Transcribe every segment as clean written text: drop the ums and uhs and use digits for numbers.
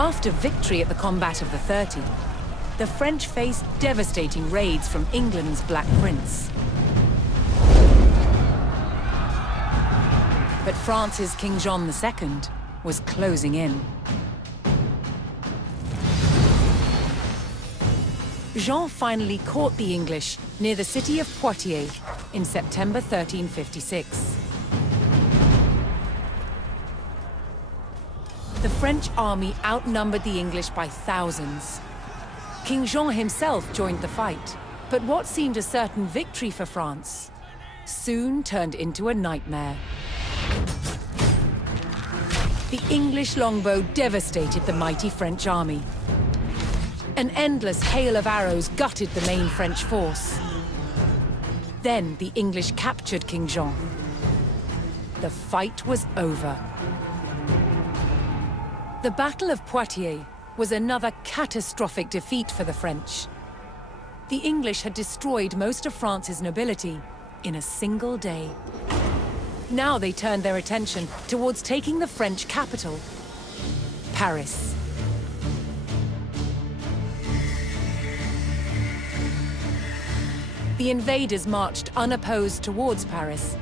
After victory at the Combat of the 30, the French faced devastating raids from England's Black Prince. But France's King John II was closing in. Jean finally caught the English near the city of Poitiers in September 1356. The French army outnumbered the English by thousands. King Jean himself joined the fight, but what seemed a certain victory for France soon turned into a nightmare. The English longbow devastated the mighty French army. An endless hail of arrows gutted the main French force. Then the English captured King Jean. The fight was over. The Battle of Poitiers was another catastrophic defeat for the French. The English had destroyed most of France's nobility in a single day. Now they turned their attention towards taking the French capital, Paris. The invaders marched unopposed towards Paris.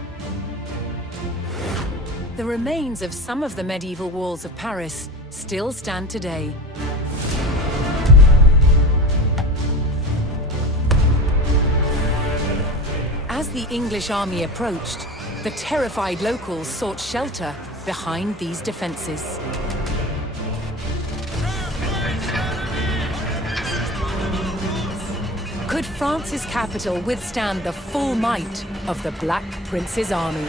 The remains of some of the medieval walls of Paris still stand today. As the English army approached, the terrified locals sought shelter behind these defenses. Could France's capital withstand the full might of the Black Prince's army?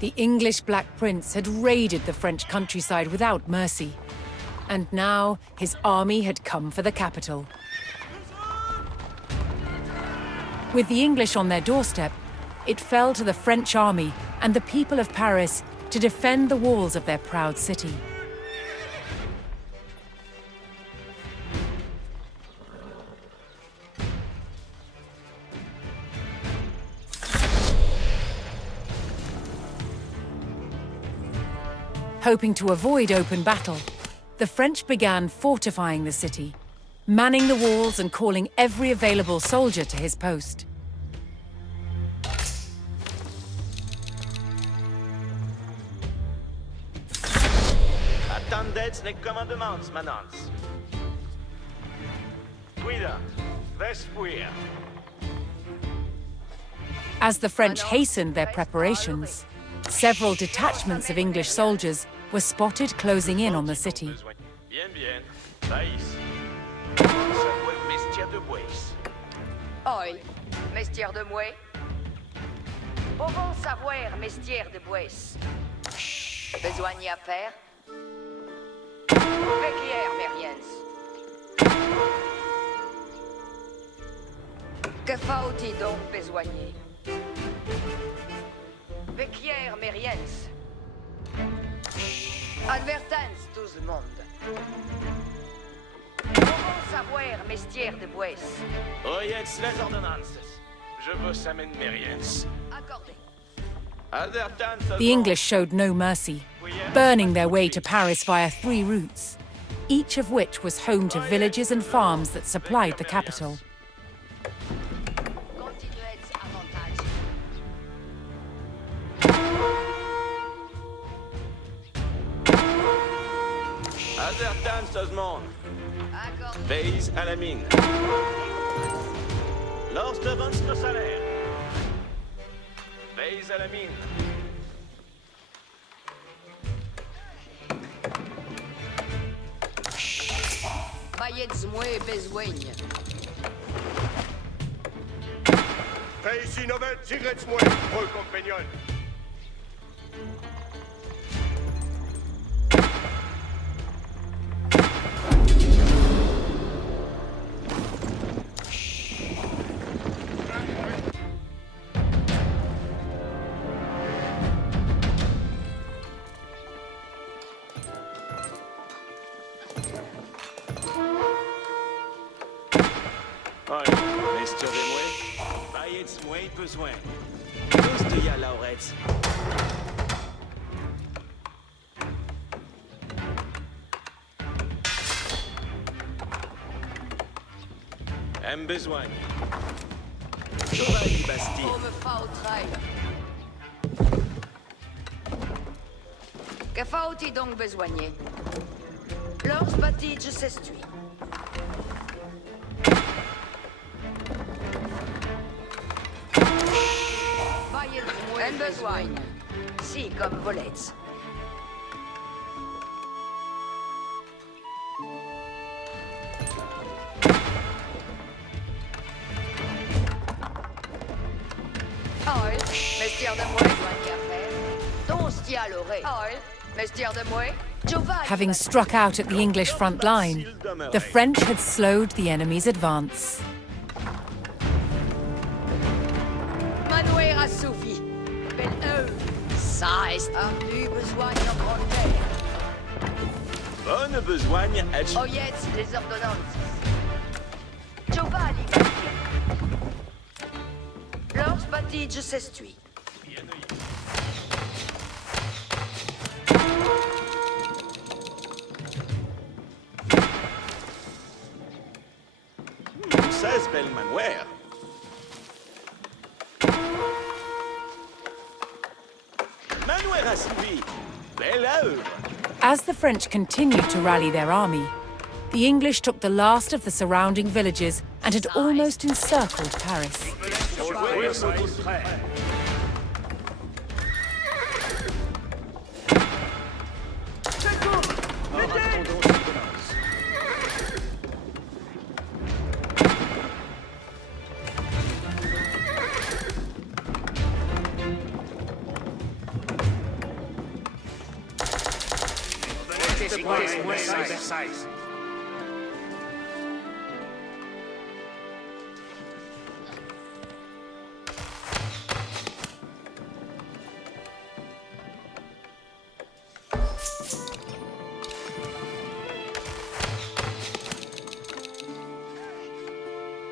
The English Black Prince had raided the French countryside without mercy. And now his army had come for the capital. With the English on their doorstep, it fell to the French army and the people of Paris to defend the walls of their proud city. Hoping to avoid open battle, the French began fortifying the city, manning the walls and calling every available soldier to his post. Attendez les commandements, manants. Cuida, vespuia. As the French hastened their preparations, several detachments of English soldiers were spotted closing in on the city. Bien, bien. Baïs. Mestière de Bois. Oi, Mestière de Mouet. Au bon savoir, Mestière de Bois. Besoin à faire? Vecchière, Mériens. Que faut-il donc besoigner? Vecchière, Mériens. Advertance, tout le monde. Au bon savoir, Mestière de Bois. Oyez les ordonnances. Je vous amène Mériens. Accordé. The English showed no mercy, burning their way to Paris via 3 routes, each of which was home to villages and farms that supplied the capital. Advertance, tout le monde. Veillez à la mine. Lors de votre salaire. Veillez à la mine. Paillettes moins besoin. Fais ici novel, cigarettes moi, pro compagnon. Oi, Mr. Demoué, baietz moi besoin. Los de ya lauretz. Besoin. Chevalier Bastille. On me fa au trail. Que faut-il donc besoigner? Lors batige s'estui. En besoin. Si, comme volets. Oil, mestière de moi, joigne à faire. Ton stia l'oré. Oil, mestière de moi. Having struck out at the English front line, the French had slowed the enemy's advance. Manouer a Sophie. Belle ça est un nu besoin en grande terre. Bonne besoigne et... Oyez les ordonnances. Giovanni. Lors batige s'estui. Seize belle manouère. Manouère a suivi. Belle œuvre. As the French continued to rally their army, the English took the last of the surrounding villages and had almost encircled Paris.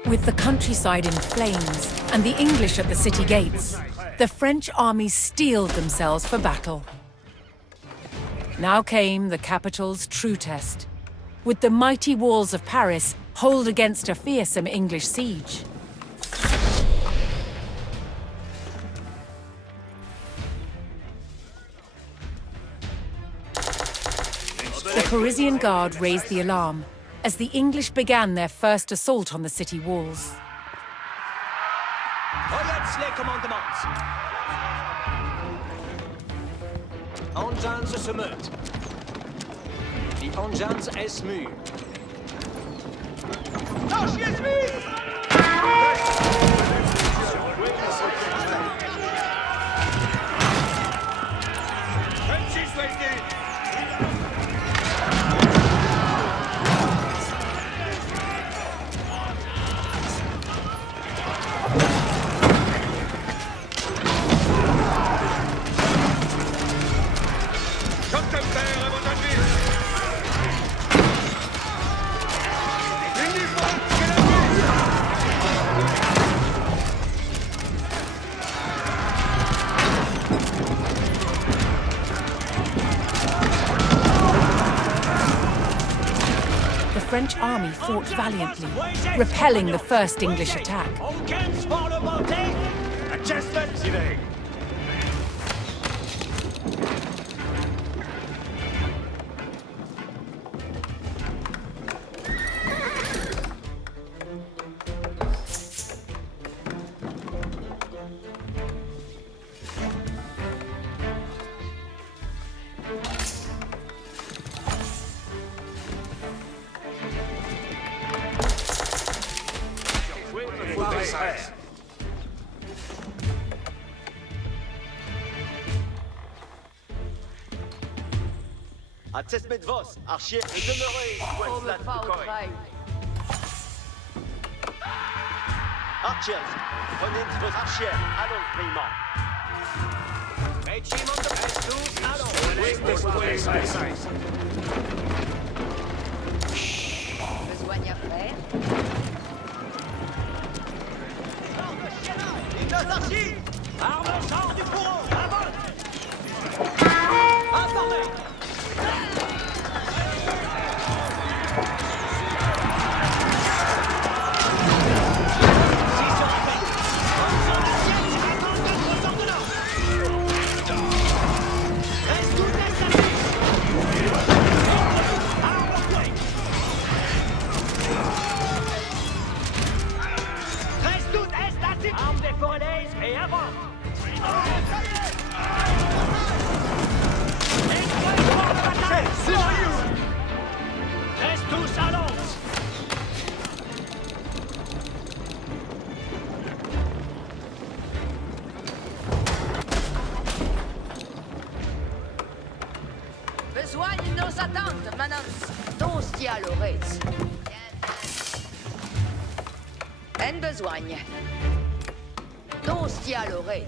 With the countryside in flames and the English at the city gates, the French armies steeled themselves for battle. Now came the capital's true test. Would the mighty walls of Paris hold against a fearsome English siege? The Parisian Guard raised the alarm as the English began their first assault on the city walls. Regarde les commandements. Engins se meut. Die Engins es mu. The French army fought valiantly, repelling the first English attack. À Tsesmet Vos, archier et demeurez, Oh, me fa au trail. Archers, prenez votre archière, allons, paiement. Régiment de presse tous, allons. Besoin à faire. Nos archives! Armes, sort du fourreau, avance. Informez. Armes des forêts et avant. Reste tous à l'once. Besoin de nos attentes, manans. Dos dia l'orez. En besoin. Dos dia l'orez.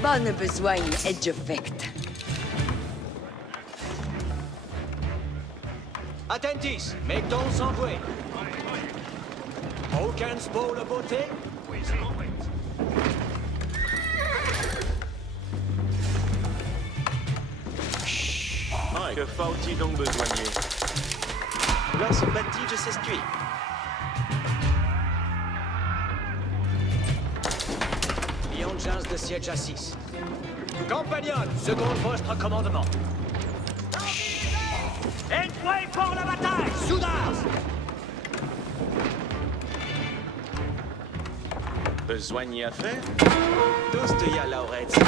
Bonne besoin et je fecte. Attentis, mettons sans bruit. Aucun sport de beauté. Ah, que faut-il donc besoigner? Là, ce bâti, je s'estuie. Les engins de siège à 6. Compagnons, seconde votre commandement. Entrez pour la bataille, soudards! Besoigner à faire? Tous de ya Laurette.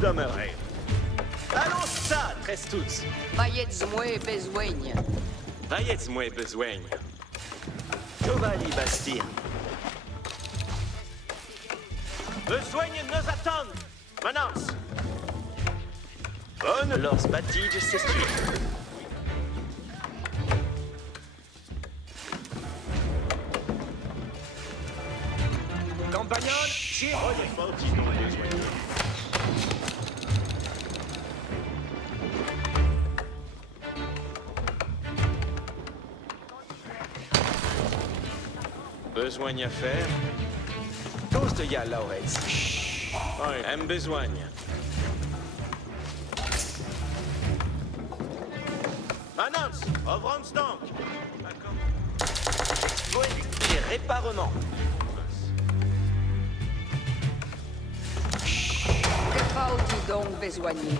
Demeurer. Allons ça, Trestuts. Vaiez-moi besoin. Vaiez-moi besoin. Chevalier Bastille. Besoin nos attendre. Manance. Bonne lors bâtie de s'estuie. Compagnons, tire. Besoin à faire? Tous de ya Laurette. Oui, besoin. Manance, ouvrons donc. D'accord. Les réparements. Que faut-il donc besoigner?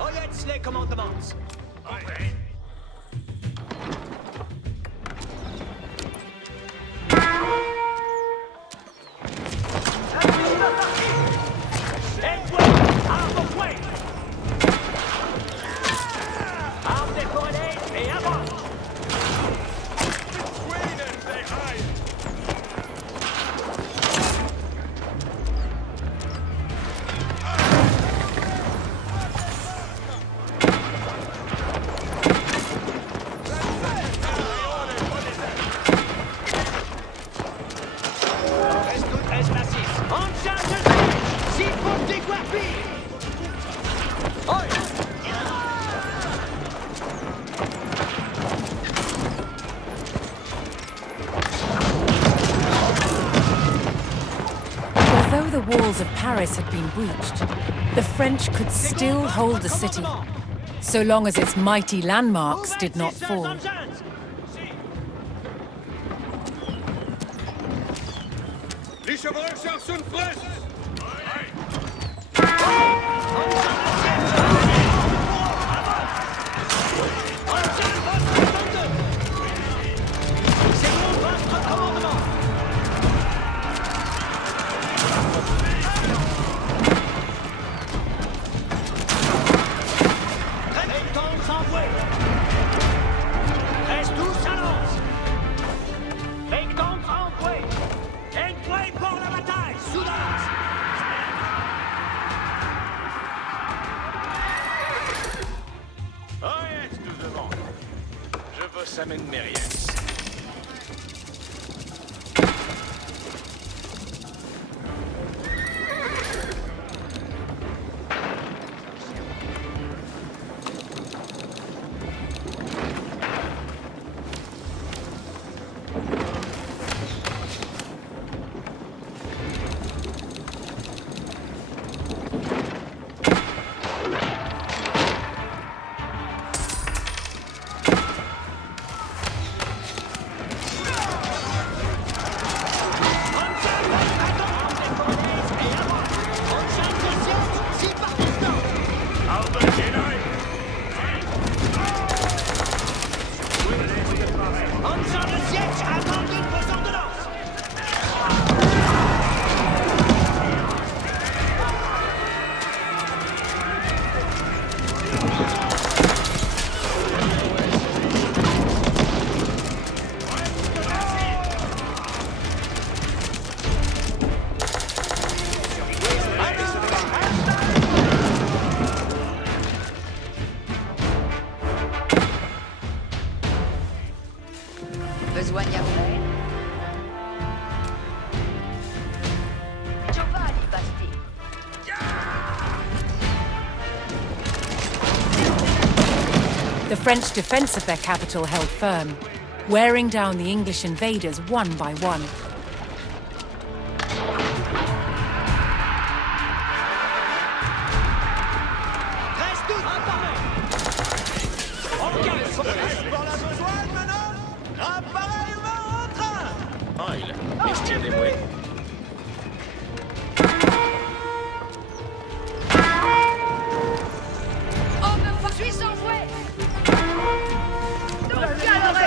Oyez les commandements. Armes des forêts et avant. walls of Paris had been breached, the French could still hold the city, so long as its mighty landmarks did not fall. Les chevreuils cherchent une fraîche! Rien tout devant. Je veux ça mène mes rien. Besoin après. Giovanni Basti. The French defense of their capital held firm, wearing down the English invaders one by one. Oil, mestière des mouets. Homme poursuit sans fouet. Donc, caloré.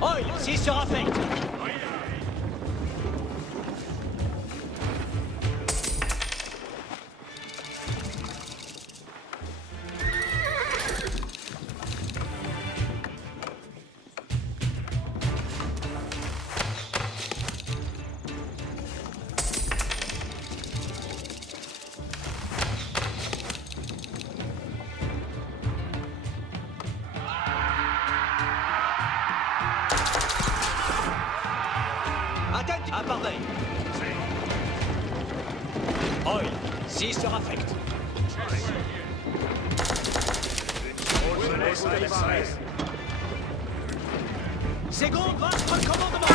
Oil, 6 sera fait. Appareil. Oil, 6 sera fait. Second votre commandement.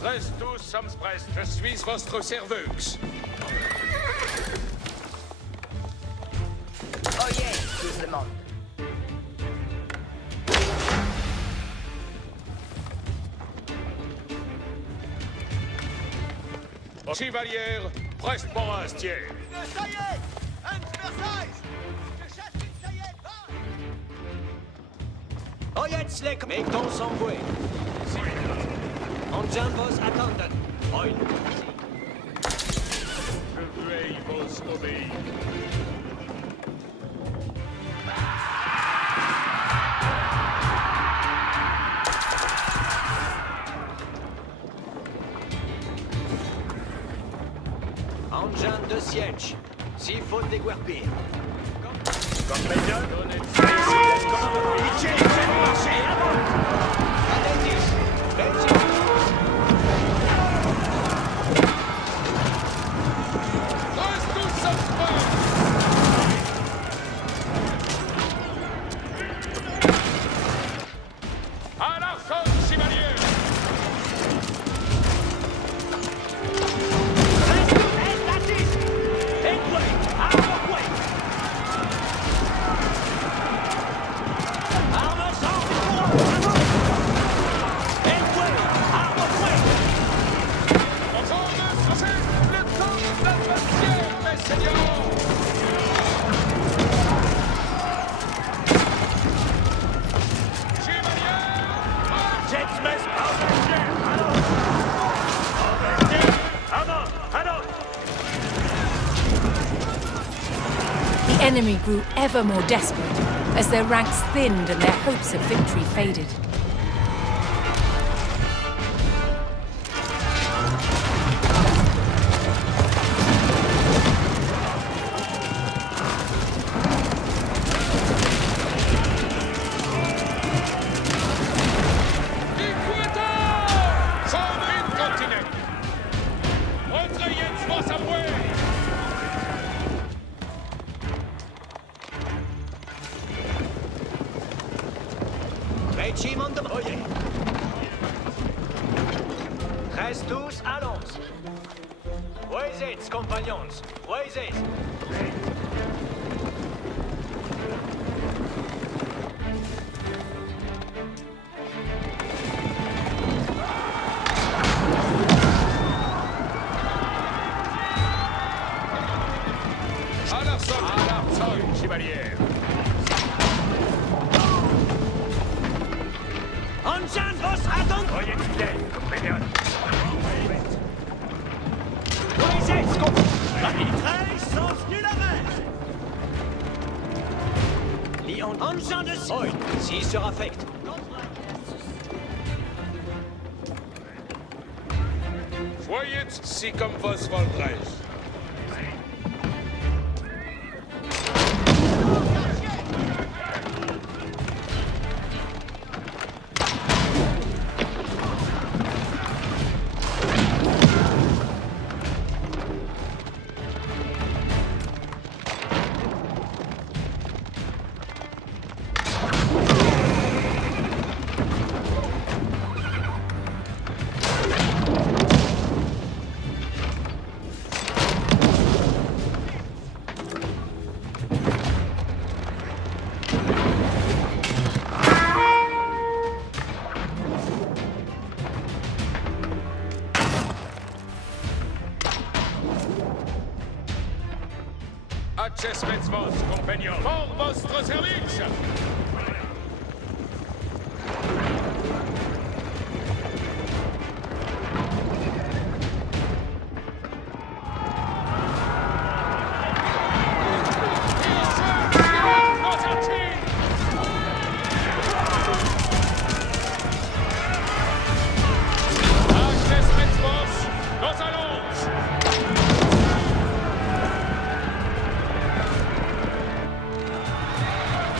Restus samsprest, je suis votre serveux. Oyez, tout le monde. Chevalier, preste pour un stier. Ça y est! Un Versailles! Je chasse une saillette! Ojetzlek, meekton s'envoie. Onjan vos attendent. Oil. Je veille vos obéis. Engin de siège. S'il faut déguerpir. Compagnon, donnez pitié, marchez. Restus samsprest. À l'arçon, chevalier. The enemy grew ever more desperate as their ranks thinned and their hopes of victory faded. Régiment de Oye. Restus allons. Voisez, compagnons. Voisez. À l'arçon, chevalier. Engin vos attendent. Voyez bien, compagnon. Voisez, compagnons. La mitraille sans nul arrêt. Lion, engin de siège. Oil, s'il se raffecte. Voyez si comme vos voldrez. Acces vos, compagnon. Pour votre service.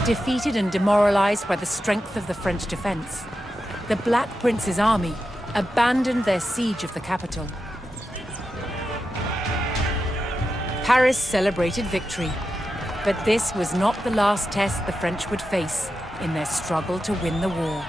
Defeated and demoralized by the strength of the French defense, the Black Prince's army abandoned their siege of the capital. Paris celebrated victory, but this was not the last test the French would face in their struggle to win the war.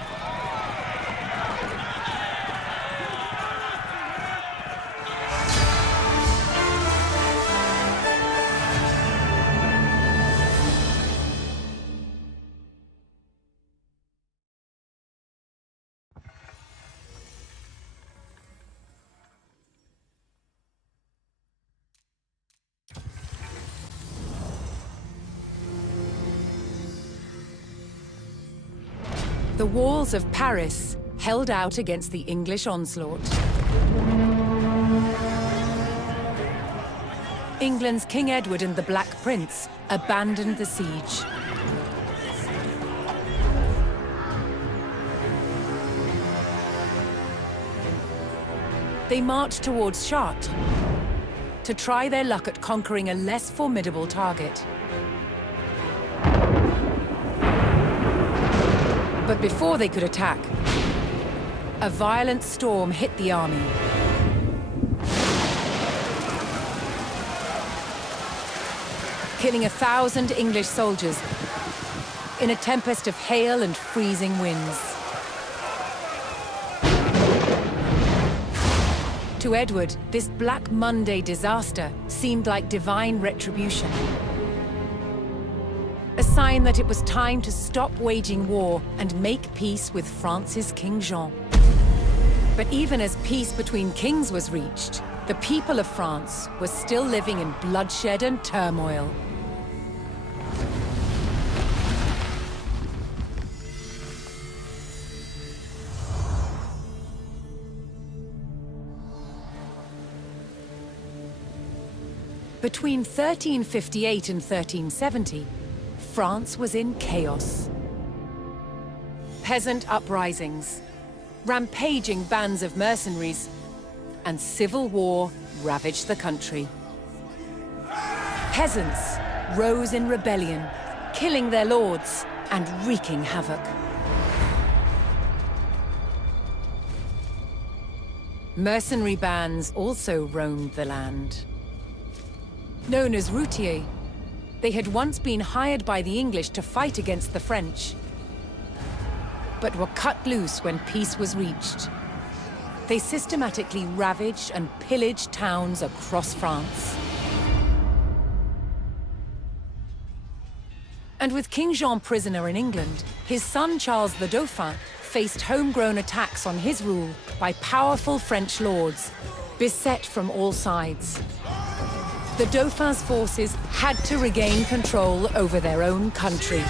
The walls of Paris held out against the English onslaught. England's King Edward and the Black Prince abandoned the siege. They marched towards Chartres to try their luck at conquering a less formidable target. But before they could attack, a violent storm hit the army. Killing 1,000 English soldiers in a tempest of hail and freezing winds. To Edward, this Black Monday disaster seemed like divine retribution. A sign that it was time to stop waging war and make peace with France's King Jean. But even as peace between kings was reached, the people of France were still living in bloodshed and turmoil. Between 1358 and 1370, France was in chaos. Peasant uprisings, rampaging bands of mercenaries, and civil war ravaged the country. Peasants rose in rebellion, killing their lords and wreaking havoc. Mercenary bands also roamed the land. Known as routiers, they had once been hired by the English to fight against the French, but were cut loose when peace was reached. They systematically ravaged and pillaged towns across France. And with King Jean prisoner in England, his son Charles the Dauphin faced homegrown attacks on his rule by powerful French lords, beset from all sides. The Dauphin's forces had to regain control over their own country.